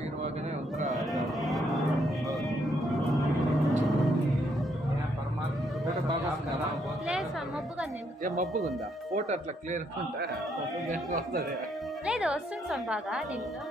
ಇರುವಾಗನೇ ಒಂಥರ మబ్బుగా ఉందా ఫోటో అట్లా క్లియర్ ఉందా వస్తుంది లేదు వస్తుంది సార్ బాగా దీంట్లో